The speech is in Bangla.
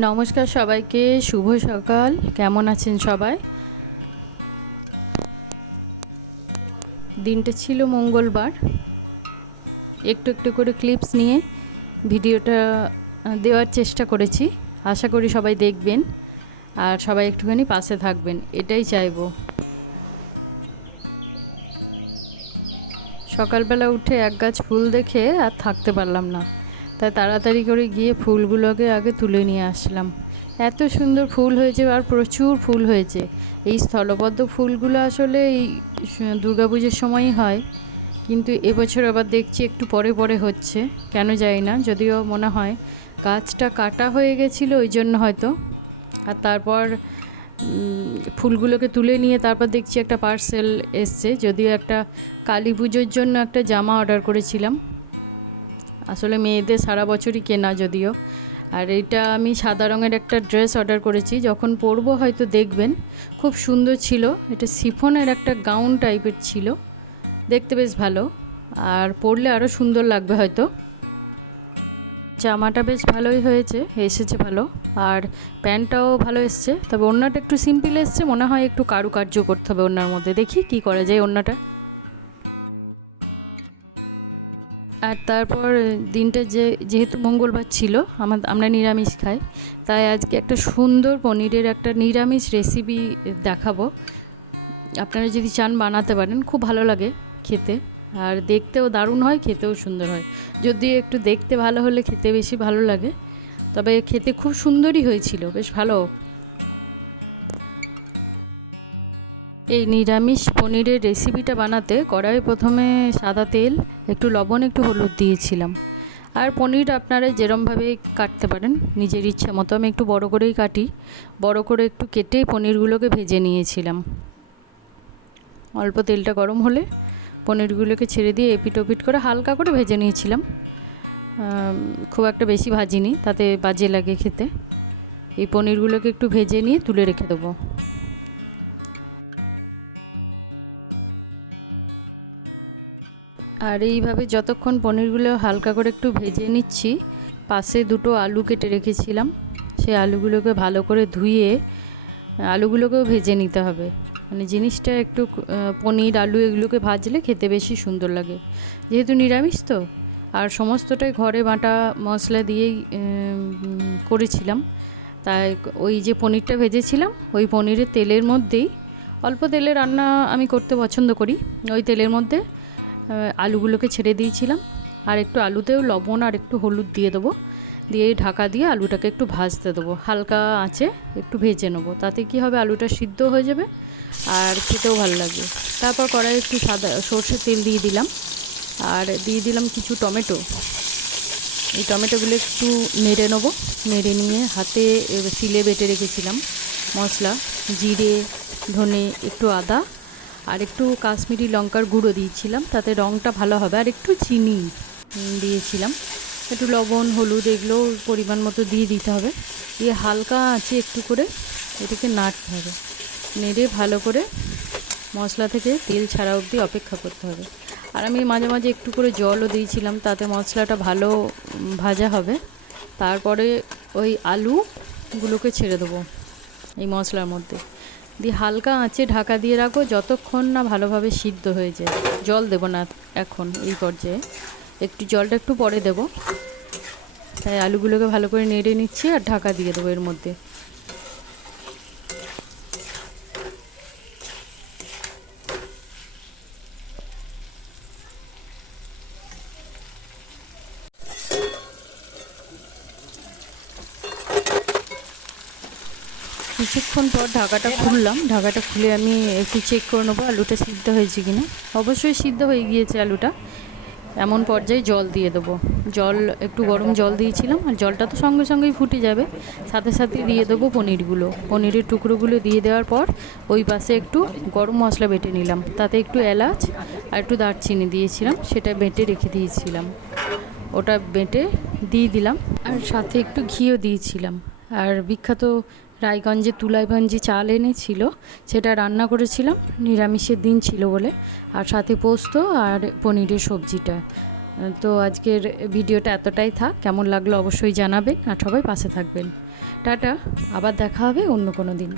নমস্কার সবাইকে, শুভ সকাল। কেমন আছেন সবাই? দিনটা ছিল মঙ্গলবার। একটু একটু করে ক্লিপস নিয়ে ভিডিওটা দেওয়ার চেষ্টা করেছি। আশা করি সবাই দেখবেন আর সবাই একটুখানি পাশে থাকবেন, এটাই চাইবো। সকালবেলা উঠে এক গাছ ফুল দেখে আর থাকতে পারলাম না, তাই তাড়াতাড়ি করে গিয়ে ফুলগুলোকে আগে তুলে নিয়ে আসলাম। এত সুন্দর ফুল হয়েছে আর প্রচুর ফুল হয়েছে। এই স্থলবদ্ধ ফুলগুলো আসলে এই দুর্গাপুজোর সময়ই হয়, কিন্তু এবছর আবার দেখছি একটু পরে পরে হচ্ছে, কেন জানি না। যদিও মনে হয় গাছটা কাটা হয়ে গেছিলো ওই জন্য হয়তো। আর তারপর ফুলগুলোকে তুলে নিয়ে তারপর দেখছি একটা পার্সেল এসছে। যদিও একটা কালী পুজোর জন্য একটা জামা অর্ডার করেছিলাম, আসলে মেয়েদের সারা বছরই কেনা যদিও। আর এটা আমি সাদা রঙের একটা ড্রেস অর্ডার করেছি, যখন পরবো হয়তো দেখবেন। খুব সুন্দর ছিল, এটা শিফনের একটা গাউন টাইপের ছিল, দেখতে বেশ ভালো। আর পরলে আরও সুন্দর লাগবে হয়তো। জামাটা বেশ ভালোই হয়েছে, এসেছে ভালো। আর প্যান্টটাও ভালো এসছে, তবে ওড়নাটা একটু সিম্পল এসছে, মনে হয় একটু কারুকার্য করতে হবে ওড়নার মধ্যে। দেখি কি করা যায় ওড়নাটা। আর তারপর দিনটা যেহেতু মঙ্গলবার ছিল, আমরা নিরামিষ খাই, তাই আজকে একটা সুন্দর পনিরের একটা নিরামিষ রেসিপি দেখাবো। আপনারা যদি চান বানাতে পারেন, খুব ভালো লাগে খেতে। আর দেখতেও দারুণ হয়, খেতেও সুন্দর হয়। যদি একটু দেখতে ভালো হলে খেতে বেশি ভালো লাগে, তবে খেতে খুব সুন্দরই হয়েছিল, বেশ ভালো। এই নিরামিষ পনিরের রেসিপিটা বানাতে কড়াইয়ে প্রথমে সাদা তেল, একটু লবণ, একটু হলুদ দিয়েছিলাম। আর পনির আপনারা যেরমভাবে কাটতে পারেন নিজের ইচ্ছা মতো, আমি একটু বড় করেই কাটি। বড় করে একটু কেটে পনিরগুলোকে ভেজে নিয়েছিলাম। অল্প তেলটা গরম হলে পনিরগুলোকে ছেড়ে দিয়ে এপিট ওপিট করে হালকা করে ভেজে নিয়েছিলাম। খুব একটা বেশি ভাজিনি, তাতে বাজে লাগে খেতে। এই পনিরগুলোকে একটু ভেজে নিয়ে তুলে রেখে দেবো। আর এইভাবে যতক্ষণ পনিরগুলো হালকা করে একটু ভেজে নিচ্ছি, পাশে দুটো আলু কেটে রেখেছিলাম, সেই আলুগুলোকে ভালো করে ধুয়ে আলুগুলোকেও ভেজে নিতে হবে। মানে জিনিসটা একটু পনির আলু এগুলোকে ভাজলে খেতে বেশি সুন্দর লাগে, যেহেতু নিরামিষ তো। আর সমস্তটাই ঘরে বাটা মশলা দিয়েই করেছিলাম, তাই ওই যে পনিরটা ভেজেছিলাম ওই পনিরের তেলের মধ্যেই, অল্প তেলে রান্না আমি করতে পছন্দ করি, ওই তেলের মধ্যে আলুগুলোকে ছেড়ে দিয়েছিলাম। আর একটু আলুতেও লবণ আর একটু হলুদ দিয়ে দেবো, দিয়ে ঢাকা দিয়ে আলুটাকে একটু ভাজতে দেবো, হালকা আঁচে একটু ভেজে নেবো। তাতে কি হবে, আলুটা সিদ্ধ হয়ে যাবে আর খেতেও ভালো লাগবে। তারপর কড়াইয়ে একটু সর্ষের তেল দিয়ে দিলাম, আর দিয়ে দিলাম কিছু টমেটো। এই টমেটোগুলো একটু নেড়ে নেবো। নেড়ে নিয়ে হাতে শিলে বেটে রেখেছিলাম মশলা, জিরে, ধনে, একটু আদা আর একটু কাশ্মীরি লঙ্কার গুঁড়ো দিয়েছিলাম, তাতে রঙটা ভালো হবে। আর একটু চিনি দিয়েছিলাম, একটু লবণ, হলুদ এগুলো পরিমাণ মতো দিয়ে দিতে হবে। দিয়ে হালকা আঁচে একটু করে এটাকে নাড়তে হবে। নেড়ে ভালো করে মশলা থেকে তেল ছাড়া অবধি অপেক্ষা করতে হবে। আর আমি মাঝে মাঝে একটু করে জলও দিয়েছিলাম, তাতে মশলাটা ভালো ভাজা হবে। তারপরে ওই আলুগুলোকে ছেড়ে দেবো এই মশলার মধ্যে, দিয়ে হালকা আঁচে ঢাকা দিয়ে রাখবো যতক্ষণ না ভালোভাবে সিদ্ধ হয়ে যায়। জল দেবো না এখন এই পর্যায়ে, একটু জলটা একটু পরে দেবো। তাই আলুগুলোকে ভালো করে নেড়ে নিচ্ছি আর ঢাকা দিয়ে দেবো এর মধ্যে। কিছুক্ষণ পর ঢাকাটা খুললাম, ঢাকাটা খুলে আমি একটু চেক করে নেবো আলুটা সিদ্ধ হয়েছে কিনা। অবশ্যই সিদ্ধ হয়ে গিয়েছে আলুটা। এমন পর্যায়ে জল দিয়ে দেবো। জল একটু গরম জল দিয়েছিলাম, আর জলটা তো সঙ্গে সঙ্গেই ফুটে যাবে। সাথে সাথে দিয়ে দেবো পনিরগুলো। পনিরের টুকরোগুলো দিয়ে দেওয়ার পর ওই পাশে একটু গরম মশলা বেটে নিলাম, তাতে একটু এলাচ আর একটু দারচিনি দিয়েছিলাম, সেটা বেটে রেখে দিয়েছিলাম, ওটা বেটে দিয়ে দিলাম। আর সাথে একটু ঘিও দিয়েছিলাম। আর বিখ্যাত রায়গঞ্জে তুলাইগঞ্জি চাল এনেছিল, সেটা রান্না করেছিলাম, নিরামিষের দিন ছিল বলে। আর সাথে পোস্ত আর পনিরের সবজিটা, তো আজকের ভিডিওটা এতটাই থাক, কেমন লাগলো অবশ্যই জানাবেন আর সবাই পাশে থাকবেন। টাটা, আবার দেখা হবে অন্য কোনো দিন।